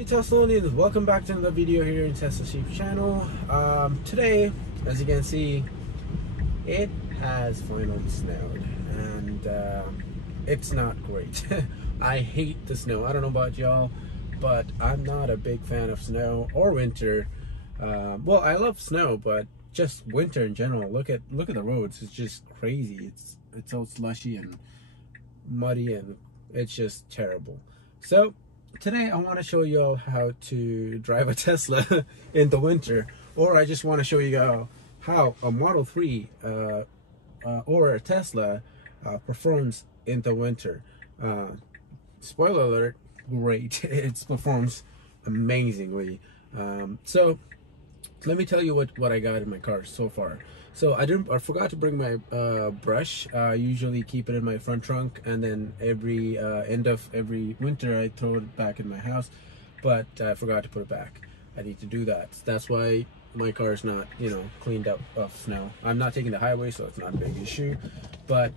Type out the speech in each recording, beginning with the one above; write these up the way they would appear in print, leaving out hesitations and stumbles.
you Teslonians, welcome back to another video here in Tesla Sheep channel. Today, as you can see, it has finally snowed and it's not great. I hate the snow. I don't know about y'all, but I'm not a big fan of snow or winter. Well, I love snow, but just winter in general. Look at the roads. It's just crazy. It's so slushy and muddy and it's just terrible. So today I want to show you all how to drive a Tesla in the winter, or I just want to show you how a Model 3 or a Tesla performs in the winter. Spoiler alert, great. It performs amazingly. So let me tell you what I got in my car so far. So I forgot to bring my brush. I usually keep it in my front trunk, and then every end of every winter I throw it back in my house, but I forgot to put it back. I need to do that. That's why my car is not, cleaned up of snow. I'm not taking the highway, so it's not a big issue. But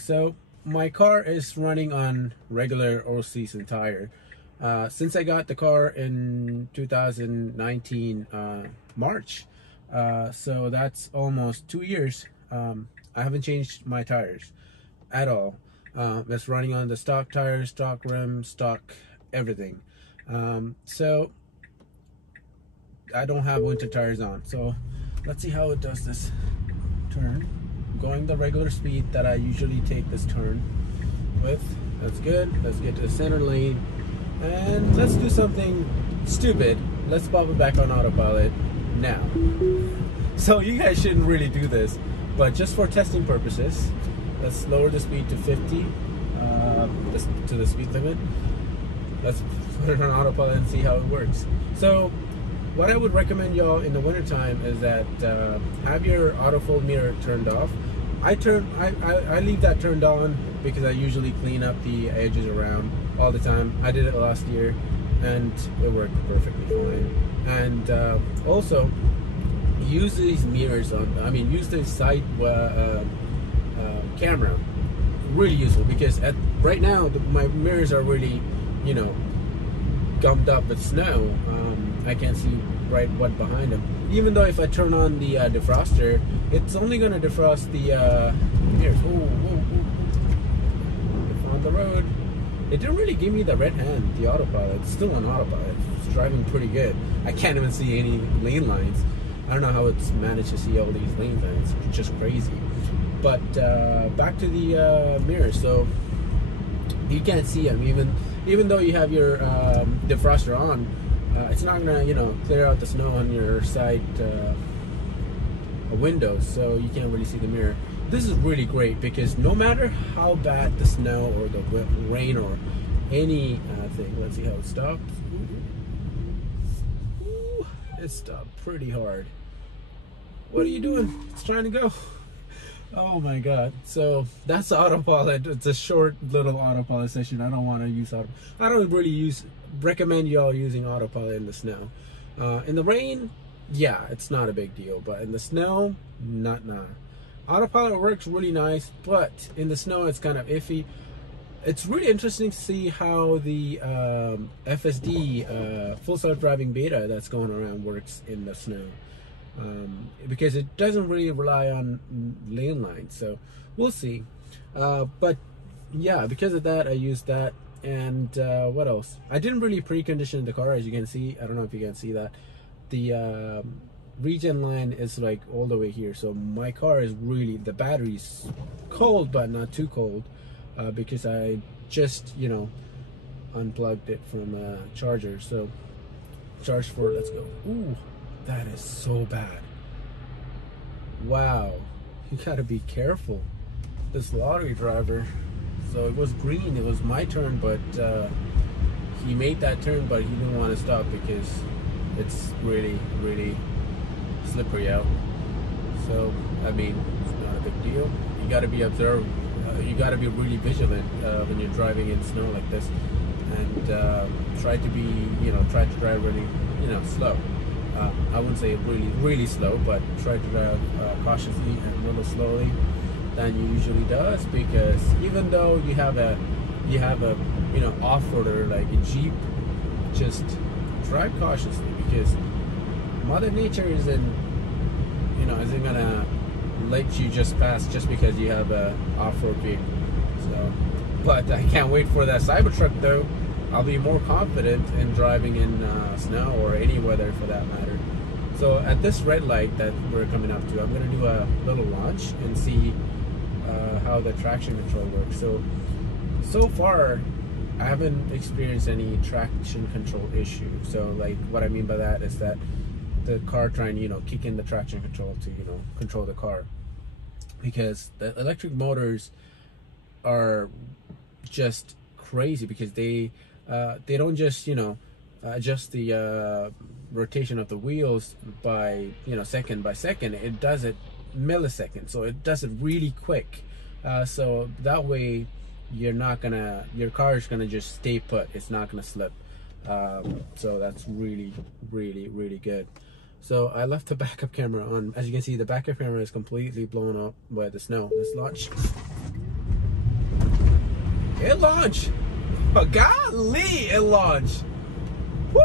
so my car is running on regular all-season tire. Since I got the car in 2019 March, so that's almost 2 years. I haven't changed my tires at all. It's running on the stock tires, stock rim, stock everything. So I don't have winter tires on. So let's see how it does this turn. Going the regular speed that I usually take this turn with. That's good. Let's get to the center lane. And let's do something stupid. Let's pop it back on autopilot now. So you guys shouldn't really do this, but just for testing purposes, let's lower the speed to 50, to the speed limit. Let's put it on autopilot and see how it works. So what I would recommend y'all in the wintertime is that have your autofold mirror turned off. I leave that turned on because I usually clean up the edges around all the time. I did it last year and it worked perfectly fine. And also use these mirrors use the side camera. Really useful, because right now my mirrors are really, gummed up with snow. I can't see right what behind them. Even though if I turn on the defroster, it's only going to defrost the mirrors. On the road. It didn't really give me the red hand, the autopilot. It's still on autopilot. It's driving pretty good. I can't even see any lane lines. I don't know how it's managed to see all these lane lines. It's just crazy. But back to the mirrors. So you can't see them even though you have your defroster on. It's not gonna clear out the snow on your side windows, so you can't really see the mirror. This is really great because no matter how bad the snow or the rain or any thing, let's see how it stops. Ooh, it stopped pretty hard. What are you doing? It's trying to go. Oh my god. So that's autopilot. It's a short little autopilot session. I don't want to use autopilot. I don't really recommend y'all using autopilot in the snow. In the rain, yeah, it's not a big deal, but in the snow, nah. Autopilot works really nice, but in the snow it's kind of iffy. It's really interesting to see how the FSD full self-driving beta that's going around works in the snow, because it doesn't really rely on lane lines. So we'll see. But yeah, because of that I used that. And what else? I didn't really precondition the car, as you can see. I don't know if you can see that. The regen line is like all the way here, so my car is really, the battery's cold but not too cold, because I just unplugged it from a charger. So charge for, let's go. Ooh, that is so bad. Wow, you gotta be careful, this lottery driver. So it was green, it was my turn, but he made that turn, but he didn't want to stop because it's really slippery out. So it's not a big deal. You got to be observant. You got to be really vigilant when you're driving in snow like this, and try to drive really slow. I wouldn't say really slow, but try to drive cautiously and a little slowly than you usually does, because even though you have a off-roader like a Jeep, just drive cautiously, because Mother Nature isn't gonna let you just pass just because you have a off-road vehicle. So, but I can't wait for that Cybertruck though. I'll be more confident in driving in snow or any weather for that matter. So at this red light that we're coming up to, I'm gonna do a little launch and see how the traction control works. So far, I haven't experienced any traction control issue. So like what I mean by that is that the car trying to kick in the traction control to control the car, because the electric motors are just crazy, because they don't just adjust the rotation of the wheels by second by second. It does it millisecond, so it does it really quick, so that way your car is gonna just stay put. It's not gonna slip. So that's really good. So I left the backup camera on. As you can see, the backup camera is completely blown up by the snow. Let's launch. It launched. Oh, golly, it launched. Woo!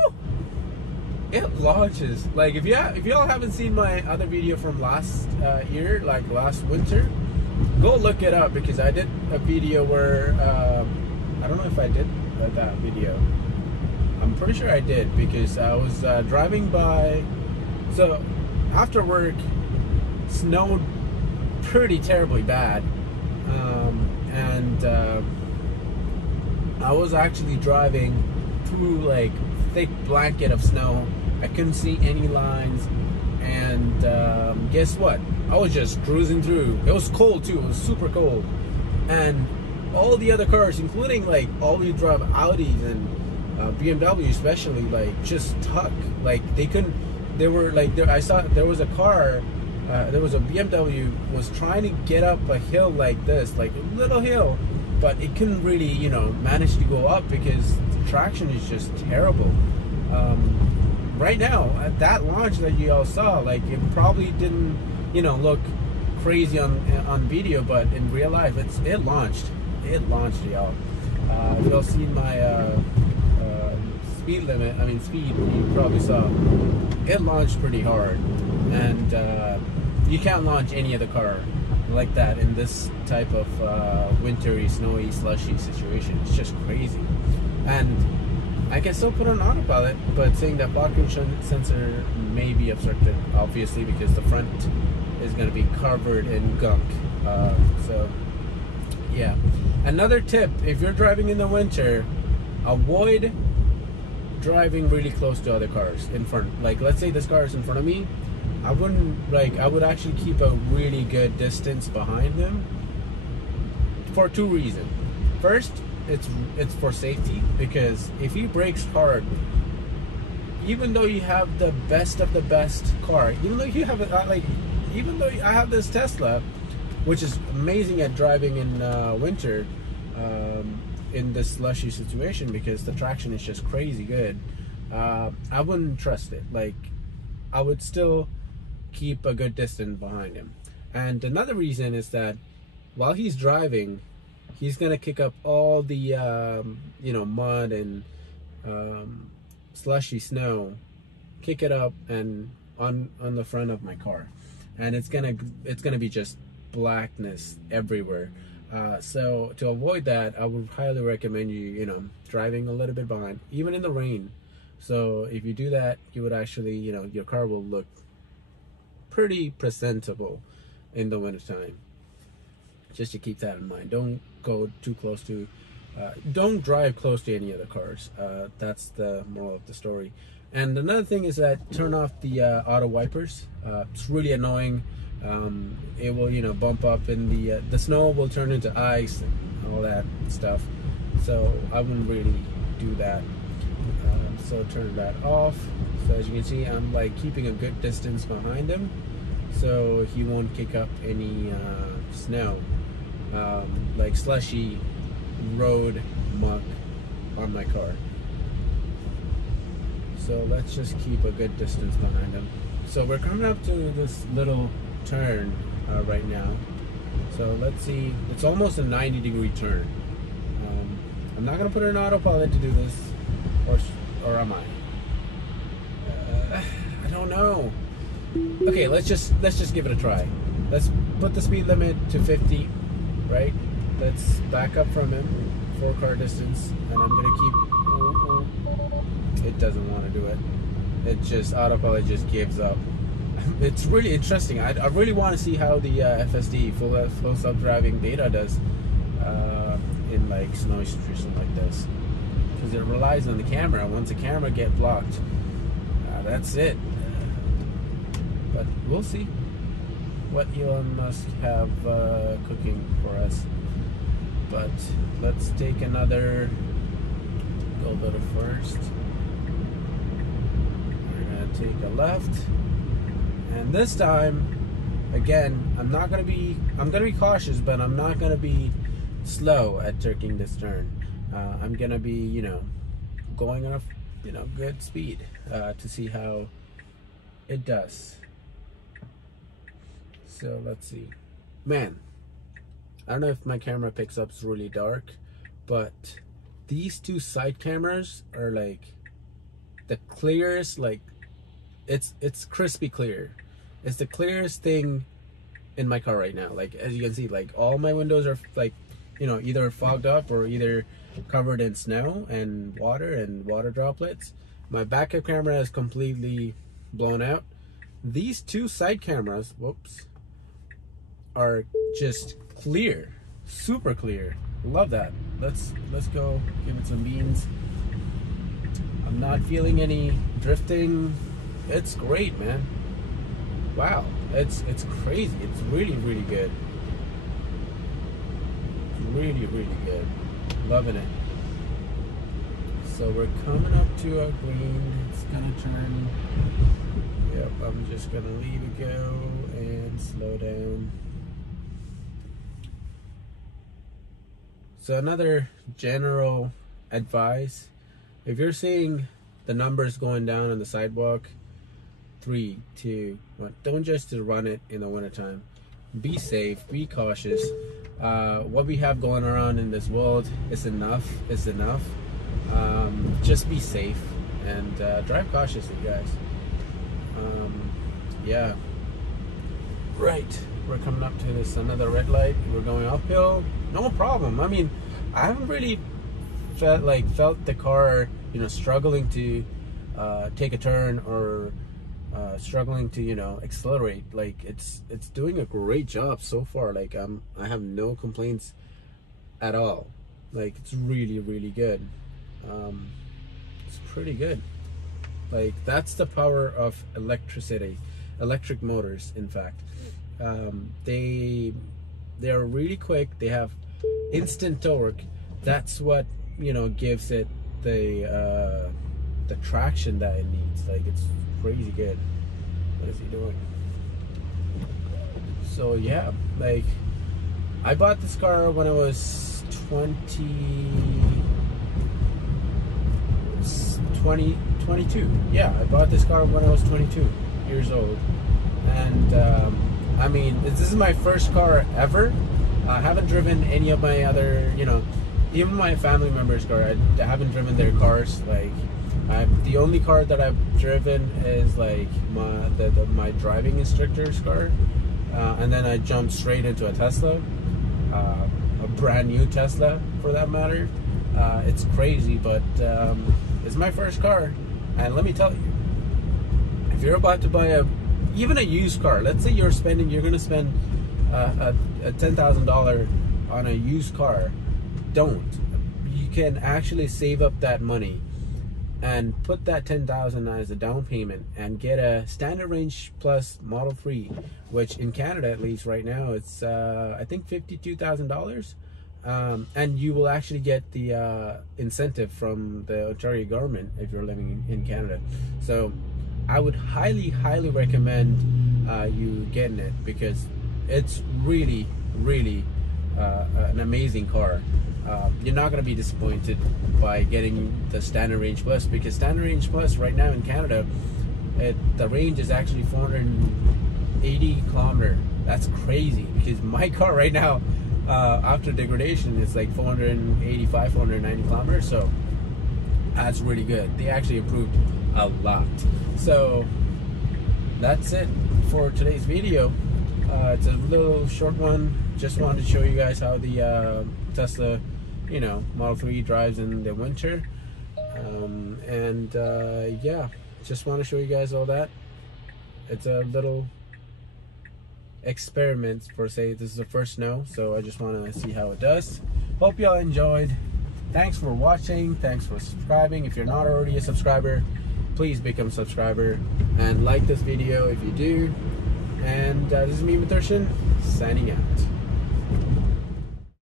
It launches. Like if y'all haven't seen my other video from last year, like last winter, go look it up, because I did a video where I don't know if I did that video. I'm pretty sure I did, because I was driving by. So after work, snowed pretty terribly bad, and I was actually driving through like thick blanket of snow. I couldn't see any lines, and guess what? I was just cruising through. It was cold too. It was super cold, and all the other cars, including like all-wheel drive Audis and BMW especially, like just stuck. Like they couldn't. They were like, I saw there was a car, there was a BMW was trying to get up a hill like this, like a little hill, but it couldn't really manage to go up because the traction is just terrible. Right now, at that launch that you all saw, like it probably didn't look crazy on video, but in real life it launched, y'all. If y'all seen my speed limit, speed, you probably saw it launched pretty hard, and you can't launch any other car like that in this type of wintry, snowy, slushy situation. It's just crazy. And I can still put on autopilot, but saying that fog sensor may be obstructed, obviously, because the front is going to be covered in gunk. So yeah, another tip: if you're driving in the winter, avoid driving really close to other cars in front. Like let's say this car is in front of me, I would actually keep a really good distance behind them for two reasons. First, it's for safety, because if he brakes hard, even though you have the best of the best car, even though you have even though I have this Tesla, which is amazing at driving in winter, in this slushy situation, because the traction is just crazy good, I wouldn't trust it. Like I would still keep a good distance behind him. And another reason is that while he's driving, he's gonna kick up all the mud and slushy snow, kick it up and on the front of my car, and it's gonna be just blackness everywhere. So to avoid that, I would highly recommend you driving a little bit behind, even in the rain. So if you do that, you would actually your car will look pretty presentable in the wintertime. Just to keep that in mind. Don't go too close to don't drive close to any other cars. That's the moral of the story. And another thing is that turn off the auto wipers. It's really annoying. It will bump up in the snow will turn into ice and all that stuff, so I wouldn't really do that. So turn that off. So as you can see, I'm like keeping a good distance behind him, so he won't kick up any snow, like slushy road muck on my car. So let's just keep a good distance behind him. So we're coming up to this little turn right now. So let's see, it's almost a 90-degree turn. I'm not gonna put it in autopilot to do this, or am I? no. Okay, let's just give it a try. Let's put the speed limit to 50, right? Let's back up from him, 4-car distance, and I'm gonna keep. It doesn't want to do it. It just autopilot just gives up. It's really interesting. I really want to see how the FSD full self-driving beta does in like snowy situations like this, because it relies on the camera. Once the camera get blocked, that's it. But we'll see what Elon Musk have cooking for us. But let's take another. Go to the first. We're gonna take a left, and this time, again, I'm gonna be cautious, but I'm not gonna be slow at taking this turn. I'm gonna be, you know, going on a, you know, good speed to see how it does. So let's see. Man, I don't know if my camera picks up. It's really dark, but these two side cameras are like the clearest. Like it's crispy clear. It's the clearest thing in my car right now. Like, as you can see, like all my windows are like, you know, either fogged up or either covered in snow and water droplets. My backup camera is completely blown out. These two side cameras, whoops, are just clear, super clear. Love that. Let's go give it some beans. I'm not feeling any drifting. It's great, man. Wow, it's crazy. It's really good. Really good. Loving it. So we're coming up to a green. It's gonna turn. Yep, I'm just gonna leave it go and slow down. So another general advice, if you're seeing the numbers going down on the sidewalk, 3, 2, 1, don't just run it in the wintertime. Be safe, be cautious. What we have going around in this world is enough. It's enough. Just be safe and drive cautiously, guys. Yeah. Right. We're coming up to this another red light. We're going uphill. No problem. I mean, I haven't really felt the car, you know, struggling to take a turn or struggling to, you know, accelerate. Like it's doing a great job so far. Like I have no complaints at all. Like it's really good. It's pretty good. Like that's the power of electric motors. In fact, they are really quick. They have instant torque. That's what, you know, gives it the traction that it needs. Like it's crazy good. What is he doing? So yeah, like I bought this car when I was 22. Yeah, I bought this car when I was 22 years old, and I mean, this is my first car ever. I haven't driven any of my other, you know, even my family members' car. I haven't driven their cars. Like, the only car that I've driven is like my driving instructor's car, and then I jumped straight into a Tesla, a brand new Tesla for that matter. It's crazy, but it's my first car, and let me tell you, if you're about to buy even a used car, let's say you're gonna spend a $10,000 on a used car, don't. You can actually save up that money and put that $10,000 as a down payment and get a Standard Range Plus Model 3, which in Canada, at least right now, it's I think $52,000, and you will actually get the incentive from the Ontario government if you're living in Canada. So I would highly recommend you getting it, because it's really an amazing car. You're not going to be disappointed by getting the Standard Range Plus, because Standard Range Plus right now in Canada, the range is actually 480 kilometer. That's crazy, because my car right now, after degradation, it's like 485, 490 kilometers. So that's really good. They actually improved a lot. So that's it for today's video. It's a little short one. Just wanted to show you guys how the Tesla, you know, Model 3 drives in the winter. Yeah, just want to show you guys all that. It's a little experiment for, say, this is the first snow, so I just want to see how it does. Hope y'all enjoyed. Thanks for watching. Thanks for subscribing. If you're not already a subscriber, please become a subscriber and like this video if you do. And this is me, Mithursan, signing out.